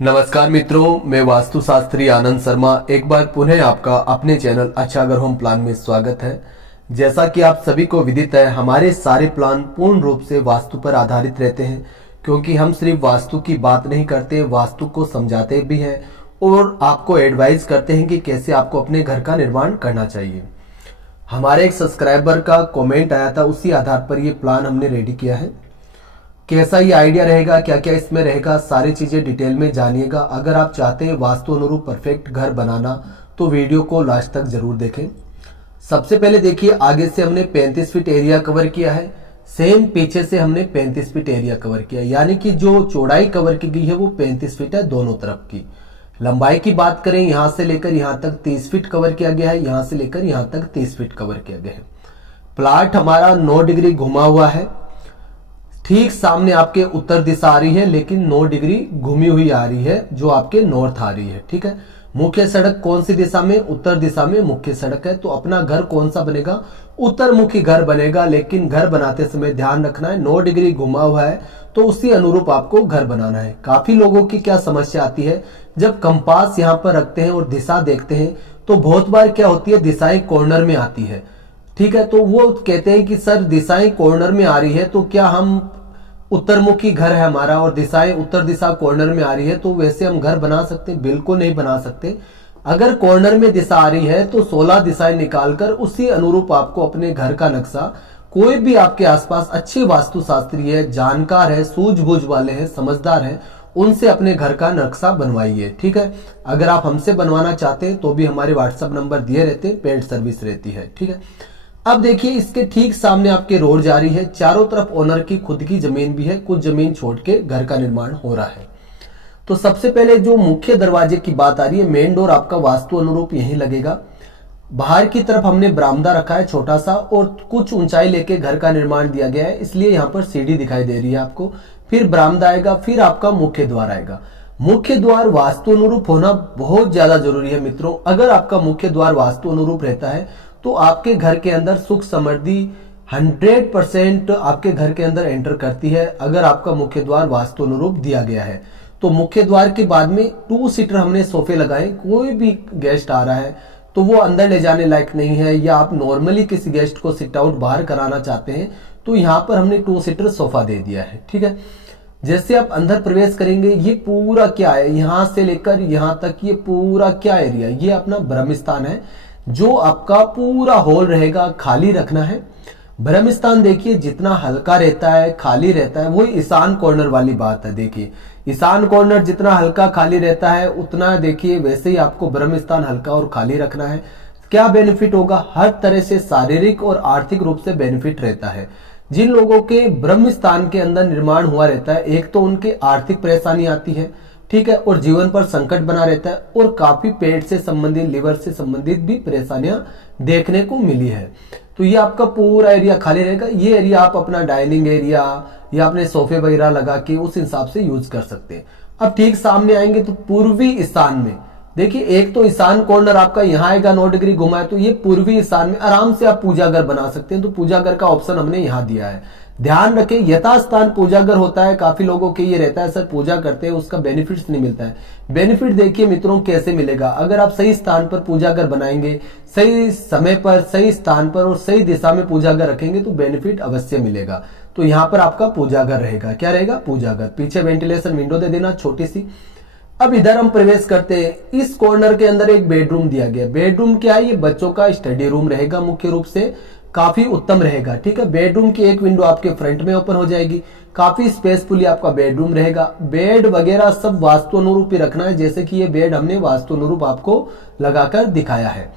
नमस्कार मित्रों, मैं वास्तुशास्त्री आनंद शर्मा एक बार पुनः आपका अपने चैनल अच्छा घर होम प्लान में स्वागत है। जैसा कि आप सभी को विदित है, हमारे सारे प्लान पूर्ण रूप से वास्तु पर आधारित रहते हैं, क्योंकि हम सिर्फ वास्तु की बात नहीं करते, वास्तु को समझाते भी हैं और आपको एडवाइस करते हैं कि कैसे आपको अपने घर का निर्माण करना चाहिए। हमारे एक सब्सक्राइबर का कॉमेंट आया था, उसी आधार पर ये प्लान हमने रेडी किया है। कैसा ये आइडिया रहेगा, क्या क्या इसमें रहेगा, सारी चीजें डिटेल में जानिएगा। अगर आप चाहते हैं वास्तु अनुरूप परफेक्ट घर बनाना तो वीडियो को लास्ट तक जरूर देखें। सबसे पहले देखिए, आगे से हमने 35 फीट एरिया कवर किया है, सेम पीछे से हमने 35 फीट एरिया कवर किया, यानी कि जो चौड़ाई कवर की गई है वो 35 फीट है दोनों तरफ की। लंबाई की बात करें, यहां से लेकर यहां तक 30 फीट कवर किया गया है, यहां से लेकर यहां तक 30 फीट कवर किया गया है। प्लाट हमारा 9 डिग्री घुमा हुआ है, ठीक सामने आपके उत्तर दिशा आ रही है, लेकिन 9 डिग्री घूमी हुई आ रही है जो आपके नॉर्थ आ रही है। ठीक है, मुख्य सड़क कौन सी दिशा में? उत्तर दिशा में मुख्य सड़क है। तो अपना घर कौन सा बनेगा? उत्तर मुखी घर बनेगा। लेकिन घर बनाते समय ध्यान रखना है, 9 डिग्री घुमा हुआ है तो उसी अनुरूप आपको घर बनाना है। काफी लोगों की क्या समस्या आती है, जब कंपास यहाँ पर रखते हैं और दिशा देखते हैं तो बहुत बार क्या होती है, दिशाएं कॉर्नर में आती है। ठीक है, तो वो कहते हैं कि सर दिशाएं कॉर्नर में आ रही है, तो क्या हम उत्तरमुखी घर है हमारा और दिशाएं उत्तर दिशा कॉर्नर में आ रही है तो वैसे हम घर बना सकते हैं? बिल्कुल नहीं बना सकते। अगर कॉर्नर में दिशा आ रही है तो 16 दिशाएं निकालकर उसी अनुरूप आपको अपने घर का नक्शा, कोई भी आपके आसपास अच्छे वास्तुशास्त्री है, जानकार है, सूझबूझ वाले हैं, समझदार हैं, उनसे अपने घर का नक्शा बनवाइए। ठीक है, अगर आप हमसे बनवाना चाहते हैं तो भी हमारे व्हाट्सएप नंबर दिए रहते हैं, पेड सर्विस रहती है। ठीक है, अब देखिए इसके ठीक सामने आपके रोड जा रही है, चारों तरफ ओनर की खुद की जमीन भी है, कुछ जमीन छोड़ के घर का निर्माण हो रहा है। तो सबसे पहले जो मुख्य दरवाजे की बात आ रही है, मेन डोर आपका वास्तु अनुरूप यहीं लगेगा। बाहर की तरफ हमने बरामदा रखा है छोटा सा, और कुछ ऊंचाई लेके घर का निर्माण दिया गया है, इसलिए यहाँ पर सीढ़ी दिखाई दे रही है आपको। फिर बरामदा आएगा, फिर आपका मुख्य द्वार आएगा। मुख्य द्वार वास्तु अनुरूप होना बहुत ज्यादा जरूरी है मित्रों। अगर आपका मुख्य द्वार वास्तु अनुरूप रहता है तो आपके घर के अंदर सुख समृद्धि 100% आपके घर के अंदर एंटर करती है, अगर आपका मुख्य द्वार वास्तु अनुरूप दिया गया है। तो मुख्य द्वार के बाद में 2 सीटर हमने सोफे लगाए। कोई भी गेस्ट आ रहा है तो वो अंदर ले जाने लायक नहीं है, या आप नॉर्मली किसी गेस्ट को सिट आउट बाहर कराना चाहते हैं तो यहाँ पर हमने 2 सीटर सोफा दे दिया है। ठीक है, जैसे आप अंदर प्रवेश करेंगे, ये पूरा क्या है, यहां से लेकर यहां तक ये पूरा क्या एरिया, ये अपना ब्रह्म स्थान है, जो आपका पूरा हॉल रहेगा, खाली रखना है। ब्रह्म स्थान देखिए जितना हल्का रहता है, खाली रहता है, वही ईशान कॉर्नर वाली बात है। देखिए ईशान कॉर्नर जितना हल्का खाली रहता है उतना देखिए वैसे ही आपको ब्रह्म स्थान हल्का और खाली रखना है। क्या बेनिफिट होगा? हर तरह से शारीरिक और आर्थिक रूप से बेनिफिट रहता है। जिन लोगों के ब्रह्म स्थान के अंदर निर्माण हुआ रहता है, एक तो उनके आर्थिक परेशानी आती है, ठीक है, और जीवन पर संकट बना रहता है, और काफी पेट से संबंधित, लिवर से संबंधित भी परेशानियां देखने को मिली है। तो ये आपका पूरा एरिया खाली रहेगा। ये एरिया आप अपना डाइनिंग एरिया या अपने सोफे वगैरह लगा के उस हिसाब से यूज कर सकते हैं। अब ठीक सामने आएंगे तो पूर्वी ईशान में देखिए, एक तो ईशान कॉर्नर आपका यहाँ आएगा, 9 डिग्री घुमाए, तो ये पूर्वी ईशान में आराम से आप पूजा घर बना सकते हैं। तो पूजा घर का ऑप्शन हमने यहाँ दिया है। ध्यान रखें, यथास्थान पूजा घर होता है। काफी लोगों के ये रहता है सर पूजा करते हैं उसका बेनिफिट्स नहीं मिलता है। बेनिफिट देखिए मित्रों कैसे मिलेगा, अगर आप सही स्थान पर पूजा घर बनाएंगे, सही समय पर, सही स्थान पर और सही दिशा में पूजा घर रखेंगे तो बेनिफिट अवश्य मिलेगा। तो यहाँ पर आपका पूजा घर रहेगा। क्या रहेगा? पूजा घर। पीछे वेंटिलेशन विंडो दे देना छोटी सी। अब इधर हम प्रवेश करते हैं। इस कॉर्नर के अंदर एक बेडरूम दिया गया। बेडरूम क्या है? ये बच्चों का स्टडी रूम रहेगा, मुख्य रूप से काफी उत्तम रहेगा। ठीक है, बेडरूम की एक विंडो आपके फ्रंट में ओपन हो जाएगी, काफी स्पेसफुली आपका बेडरूम रहेगा। बेड वगैरह सब वास्तु अनुरूप ही रखना है, जैसे कि ये बेड हमने वास्तु अनुरूप आपको लगाकर दिखाया है।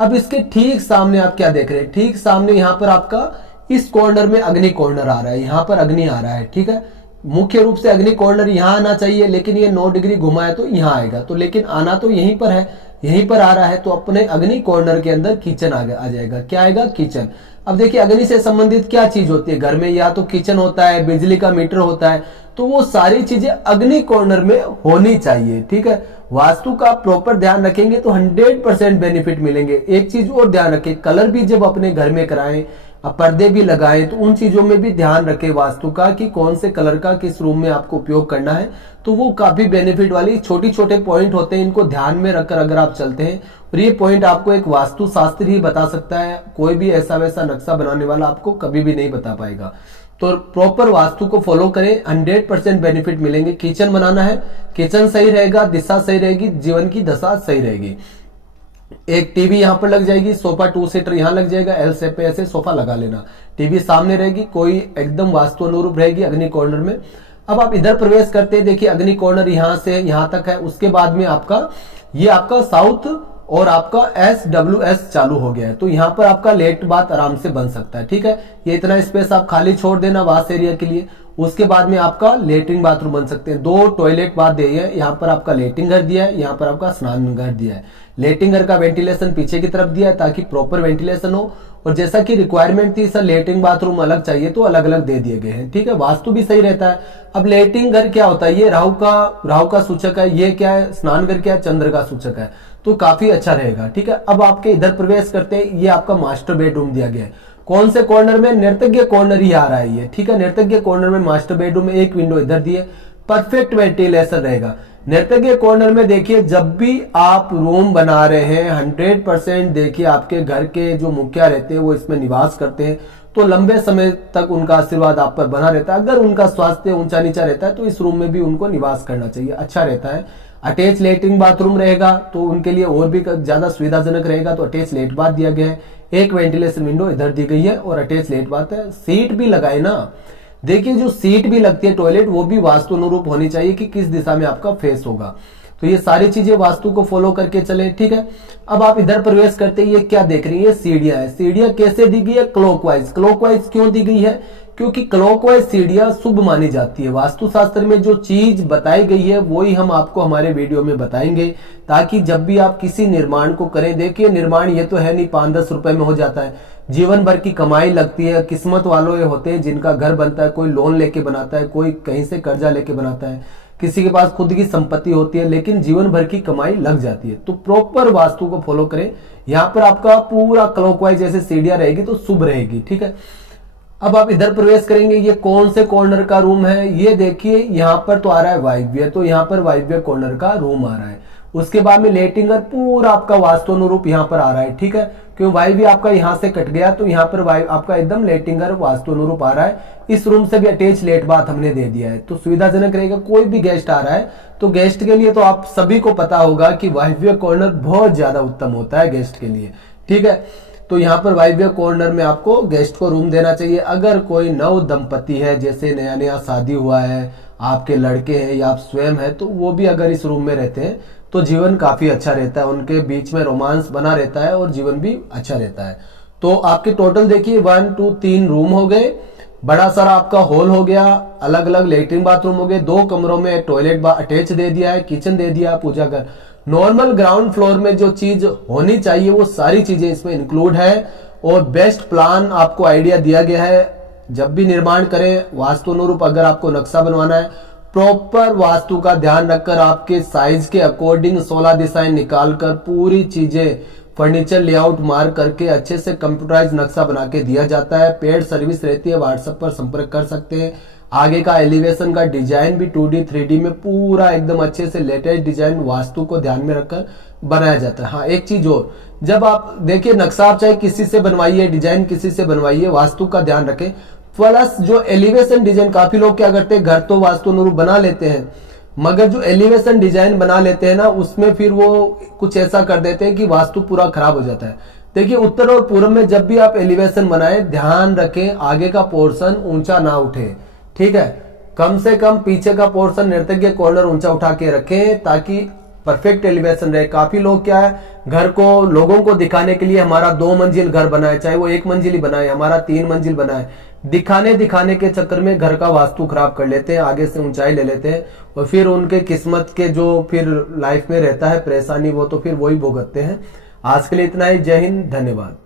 अब इसके ठीक सामने आप क्या देख रहे हैं? ठीक सामने यहाँ पर आपका इस कॉर्नर में अग्नि कॉर्नर आ रहा है, यहाँ पर अग्नि आ रहा है। ठीक है, मुख्य रूप से अग्नि कॉर्नर यहाँ आना चाहिए, लेकिन ये 9 डिग्री घुमाए तो यहाँ आएगा, तो लेकिन आना तो यहीं पर है, यहीं पर आ रहा है। तो अपने अग्नि कॉर्नर के अंदर किचन आ जाएगा। क्या आएगा? किचन। अब देखिए अग्नि से संबंधित क्या चीज होती है घर में, या तो किचन होता है, बिजली का मीटर होता है, तो वो सारी चीजें अग्नि कॉर्नर में होनी चाहिए। ठीक है, वास्तु का प्रॉपर ध्यान रखेंगे तो 100% बेनिफिट मिलेंगे। एक चीज और ध्यान रखें, कलर भी जब अपने घर में कराएं, अब पर्दे भी लगाएं तो उन चीजों में भी ध्यान रखें वास्तु का कि कौन से कलर का किस रूम में आपको उपयोग करना है। तो वो काफी बेनिफिट वाली छोटी छोटे पॉइंट होते हैं, इनको ध्यान में रखकर अगर आप चलते हैं, और ये पॉइंट आपको एक वास्तु शास्त्री ही बता सकता है, कोई भी ऐसा वैसा नक्शा बनाने वाला आपको कभी भी नहीं बता पाएगा। तो प्रॉपर वास्तु को फॉलो करें, 100% बेनिफिट मिलेंगे। किचन बनाना है, किचन सही रहेगा, दिशा सही रहेगी, जीवन की दशा सही रहेगी। एक टीवी यहाँ पर लग जाएगी, सोफा 2 सीटर यहाँ लग जाएगा, एल शेप पे ऐसे सोफा लगा लेना, टीवी सामने रहेगी, कोई एकदम वास्तु अनुरूप रहेगी अग्नि कॉर्नर में। अब आप इधर प्रवेश करते हैं, देखिए अग्नि कॉर्नर यहाँ से यहाँ तक है, उसके बाद में आपका ये आपका साउथ और आपका SWS चालू हो गया है, तो यहाँ पर आपका लेट बाथ आराम से बन सकता है। ठीक है, ये इतना स्पेस आप खाली छोड़ देना वाश एरिया के लिए। उसके बाद में आपका लेटरिन बाथरूम बन सकते हैं, 2 टॉयलेट बाथ दिए हैं, यहाँ पर आपका लेटरिन घर दिया है, यहाँ पर आपका स्नान घर दिया है। लेटरिन घर का वेंटिलेशन पीछे की तरफ दिया है ताकि प्रॉपर वेंटिलेशन हो, और जैसा कि रिक्वायरमेंट थी सर लेटरिन बाथरूम अलग चाहिए तो अलग अलग दे दिए गए हैं। ठीक है, वास्तु भी सही रहता है। अब लेटरिन घर क्या होता है, ये राहु का सूचक है, ये क्या है स्नान घर क्या है, चंद्र का सूचक है, तो काफी अच्छा रहेगा। ठीक है, अब आपके इधर प्रवेश करते हैं, ये आपका मास्टर बेडरूम दिया गया है। कौन से कॉर्नर में, नर्तज्ञ कॉर्नर ही आ रहा है ये। ठीक है, नर्तज्ञ कॉर्नर में मास्टर बेडरूम में एक विंडो इधर दी है, परफेक्ट वेंटिलेशन रहेगा। नर्तज्ञ कॉर्नर में देखिए जब भी आप रूम बना रहे हैं 100% देखिए आपके घर के जो मुखिया रहते हैं वो इसमें निवास करते हैं, तो लंबे समय तक उनका आशीर्वाद आप पर बना रहता है। अगर उनका स्वास्थ्य ऊंचा नीचा रहता है तो इस रूम में भी उनको निवास करना चाहिए, अच्छा रहता है। अटैच लेटरिन बाथरूम रहेगा तो उनके लिए और भी ज्यादा सुविधाजनक रहेगा, तो अटैच लेट बाथ दिया गया है, एक वेंटिलेशन विंडो इधर दी गई है और अटैच लेट बाथ है। सीट भी लगाए ना, देखिए जो सीट भी लगती है टॉयलेट वो भी वास्तु अनुरूप होनी चाहिए कि किस दिशा में आपका फेस होगा, तो ये सारी चीजें वास्तु को फॉलो करके चले। ठीक है, अब आप इधर प्रवेश करते हैं, ये क्या देख रही है, सीढ़ियां है। सीढ़ियां कैसे दी गई है, क्लॉकवाइज। क्लॉकवाइज क्यों दी गई है, क्योंकि क्लॉकवाइज सीढ़ियां शुभ मानी जाती है। वास्तु शास्त्र में जो चीज बताई गई है वही हम आपको हमारे वीडियो में बताएंगे, ताकि जब भी आप किसी निर्माण को करें, देखिए निर्माण ये तो है नहीं 5-10 रुपए में हो जाता है, जीवन भर की कमाई लगती है। किस्मत वालों ये होते हैं जिनका घर बनता है, कोई लोन लेके बनाता है, कोई कहीं से कर्जा लेके बनाता है, किसी के पास खुद की संपत्ति होती है, लेकिन जीवन भर की कमाई लग जाती है। तो प्रॉपर वास्तु को फॉलो करें, यहाँ पर आपका पूरा क्लॉकवाइज जैसे सीढ़ियां रहेगी तो शुभ रहेगी। ठीक है, अब आप इधर प्रवेश करेंगे, ये कौन से कॉर्नर का रूम है, ये देखिए यहाँ पर तो आ रहा है वायव्य, तो यहाँ पर वायव्य कॉर्नर का रूम आ रहा है। उसके बाद में लेटरिन घर पूरा आपका वास्तु अनुरूप यहाँ पर आ रहा है। ठीक है, क्यों वायव्य आपका यहाँ से कट गया तो यहाँ पर आपका एकदम लेटरिन घर वास्तु अनुरूप आ रहा है। इस रूम से भी अटैच लेट बाथ हमने दे दिया है, तो सुविधाजनक रहेगा। कोई भी गेस्ट आ रहा है तो गेस्ट के लिए तो आप सभी को पता होगा कि वायव्य कॉर्नर बहुत ज्यादा उत्तम होता है गेस्ट के लिए। ठीक है, तो यहाँ पर वायव्य कॉर्नर में आपको गेस्ट को रूम देना चाहिए। अगर कोई नव दंपति है, जैसे नया नया शादी हुआ है, आपके लड़के हैं या आप स्वयं हैं, तो वो भी अगर इस रूम में रहते हैं तो जीवन काफी अच्छा रहता है, उनके बीच में रोमांस बना रहता है और जीवन भी अच्छा रहता है। तो आपके टोटल देखिए 1 2 3 रूम हो गए, बड़ा सारा आपका हॉल हो गया, अलग अलग लेटरिन बाथरूम हो गए, 2 कमरों में टॉयलेट अटैच दे दिया है, किचन दे दिया, पूजा घर। नॉर्मल ग्राउंड फ्लोर में जो चीज होनी चाहिए वो सारी चीजें इसमें इंक्लूड है, और बेस्ट प्लान आपको आइडिया दिया गया है। जब भी निर्माण करें वास्तु अनुरूप अगर आपको नक्शा बनवाना है, प्रॉपर वास्तु का ध्यान रखकर आपके साइज के अकॉर्डिंग 16 दिशाएं निकालकर पूरी चीजें फर्नीचर लेआउट मार्क करके अच्छे से कंप्यूटराइज नक्शा बना के दिया जाता है। पेड सर्विस रहती है, व्हाट्सएप पर संपर्क कर सकते हैं। आगे का एलिवेशन का डिजाइन भी 2D 3D में पूरा एकदम अच्छे से लेटेस्ट डिजाइन वास्तु को ध्यान में रखकर बनाया जाता है। हाँ, एक चीज और, जब आप देखिए नक्शा आप चाहे किसी से बनवाइए, डिजाइन किसी से बनवाइए, वास्तु का ध्यान रखें। प्लस जो एलिवेशन डिजाइन, काफी लोग क्या करते हैं घर तो वास्तु अनुरूप बना लेते हैं, मगर जो एलिवेशन डिजाइन बना लेते हैं ना उसमें फिर वो कुछ ऐसा कर देते हैं कि वास्तु पूरा खराब हो जाता है। देखिए उत्तर और पूर्व में जब भी आप एलिवेशन बनाए ध्यान रखें आगे का पोर्शन ऊंचा ना उठे। ठीक है, कम से कम पीछे का पोर्शन नर्तज्ञ कॉर्नर ऊंचा उठा के रखें ताकि परफेक्ट एलिवेशन रहे। काफी लोग क्या है घर को लोगों को दिखाने के लिए हमारा 2 मंजिल घर बनाए, चाहे वो 1 मंजिल ही बनाए, हमारा 3 मंजिल बनाए, दिखाने के चक्कर में घर का वास्तु खराब कर लेते हैं, आगे से ऊंचाई ले लेते हैं, और फिर उनके किस्मत के जो फिर लाइफ में रहता है परेशानी वो तो फिर वही भुगतते हैं। आज के लिए इतना ही, जय हिंद, धन्यवाद।